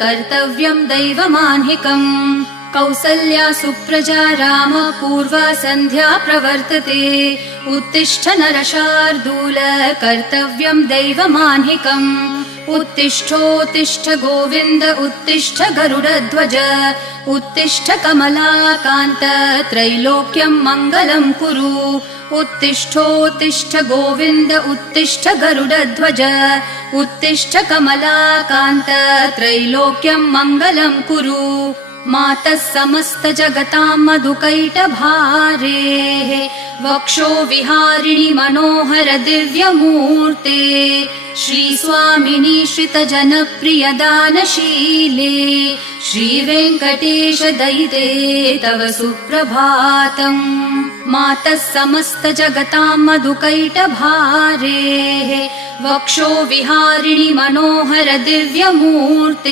कर्तव्यं दैवमान्हिकम् कौसल्या सुप्रजा राम पूर्वा सन्ध्या प्रवर्तते उत्तिष्ठ नरशार्दूल कर्तव्यं दैवमान्हिकम् उत्तिष्ठोत्तिष्ठ गोविन्द उत्तिष्ठ गरुडध्वज उत्तिष्ठ कमलाकान्त त्रैलोक्यं मङ्गलं कुरु उत्तिष्ठोत्तिष्ठ गोविन्द उत्तिष्ठ गरुडध्वज उत्तिष्ठ कमलाकान्त त्रैलोक्यं मङ्गलं कुरु मातः समस्त जगतां मधुकैटभारेः वक्षो विहारिणि मनोहर दिव्यमूर्ते श्रीस्वामिनि श्रितजनप्रिय दानशीले श्रीवेङ्कटेश दयिते तव सुप्रभातम् मातः समस्त जगतां मधुकैटभारेः वक्षो विहारिणि मनोहर दिव्यमूर्ते